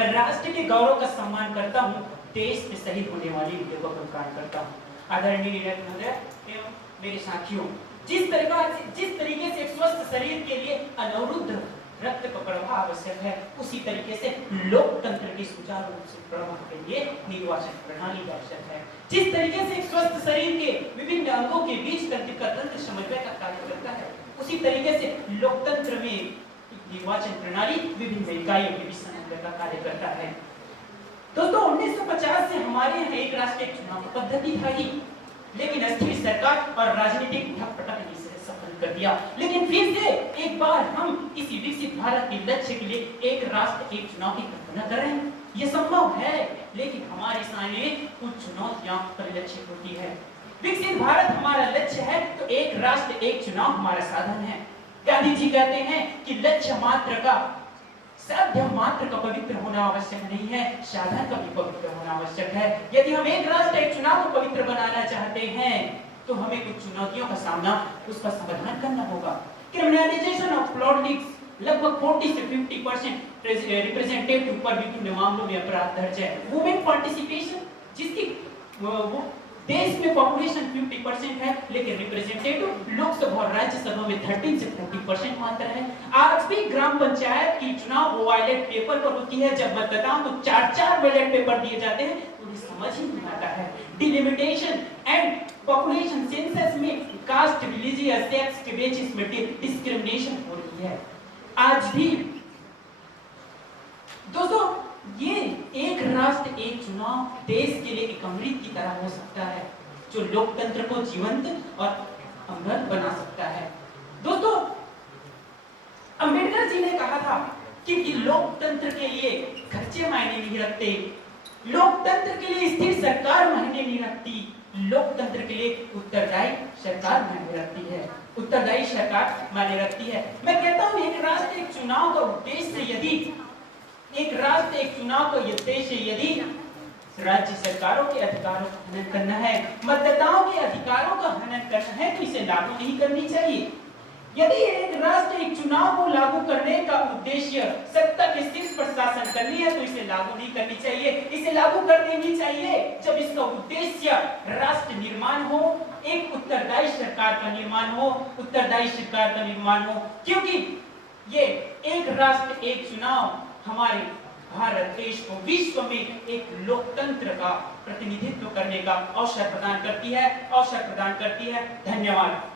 मैं राष्ट्र के गौरव का सम्मान करता हूँ, देश में शहीद होने वाली वीरों का गुणगान करता हूँ। आदरणीय महोदय एवं मेरे साथियों, जिस तरीके से एक स्वस्थ शरीर के लिए अनवरुद्ध रक्त का प्रवाह आवश्यक है, उसी तरीके से लोकतंत्र के सुचारू रूप से प्रवाह के लिए निर्वाचन प्रणाली आवश्यक है। जिस तरीके से एक स्वस्थ शरीर के विभिन्न अंगों के बीच तंत्र का तंत्र समन्वय का कार्य करता है, उसी तरीके से लोकतंत्र में निर्वाचन प्रणाली विभिन्न इकाइयों के बीच समन्वय का कार्य करता है। दोस्तों, 1950 से हमारे यहाँ एक राष्ट्र एक चुनाव पद्धति था ही, लेकिन अस्थिर सरकार और राजनीतिक उठक-पटक ने इसे सफल कर दिया। लेकिन फिर से एक बार हम इसी विकसित भारत के लक्ष्य के लिए एक राष्ट्र एक चुनाव की कल्पना कर रहे हैं। ये संभव है, लेकिन हमारे सामने कुछ चुनौतियां परिलक्षित होती है। विकसित भारत हमारा लक्ष्य है, तो एक राष्ट्र एक चुनाव हमारा साधन है। गांधी जी कहते हैं कि लक्ष्य मात्र का, साध्य मात्र का पवित्र होना आवश्यक नहीं है, साधन का भी पवित्र होना आवश्यक है। यदि हम एक राष्ट्र एक चुनाव को पवित्र बनाना चाहते हैं, तो हमें कुछ चुनौतियों का सामना, उसका समाधान करना होगा। क्रिमिनलाइजेशन ऑफ पॉलिटिक्स लगभग 40 से 50% रिप्रेजेंटेटिव पर विभिन्न मामलों में अपराध दर्ज है। वुमेन पार्टिसिपेशन, जिसकी वो देश में पॉपुलेशन 50% है, लेकिन रिप्रेजेंटेटिव लोकसभा और राज्यसभा में 13 से 40% मात्र है। आज भी ग्राम पंचायत की चुनाव वो बैलेट पेपर पर होती है, जब मतदाताओं को 4-4 बैलेट पेपर दिए जाते हैं, उन्हें समझ ही नहीं आता है। डिलिमिटेशन एंड पॉपुलेशन सेंसस में कास्ट, रिलीजियस, सेक्स के बेसिस में डिस्क्रिमिनेशन हो रही है आज भी। दोस्तों, ये एक राष्ट्र एक चुनाव देश के लिए एक अमृत की तरह हो सकता है, जो लोकतंत्र को जीवंत और अमर बना सकता है। दोस्तों, अंबेडकर जी ने कहा था कि लोकतंत्र के लिए खर्चे मायने नहीं रखते, लोकतंत्र के लिए स्थिर सरकार मायने नहीं रखती, लोकतंत्र के लिए उत्तरदायी सरकार मायने रखती है, उत्तरदायी सरकार मायने रखती है। मैं कहता हूं, एक राष्ट्र एक चुनाव का उद्देश्य यदि राज्य सरकारों के अधिकारों का हनन करना है, मतदाताओं के अधिकारों का हनन करना है, तो इसे लागू नहीं करनी चाहिए। यदि एक राष्ट्र एक चुनाव को लागू करने का उद्देश्य सत्ता के शीर्ष पर शासन करनी है, तो इसे लागू नहीं करनी चाहिए। इसे लागू कर देनी चाहिए जब इसका उद्देश्य राष्ट्र निर्माण हो, एक उत्तरदायी सरकार का निर्माण हो, उत्तरदायी सरकार का निर्माण हो। क्योंकि ये एक राष्ट्र एक चुनाव हमारे भारत देश को विश्व में एक लोकतंत्र का प्रतिनिधित्व करने का अवसर प्रदान करती है। धन्यवाद।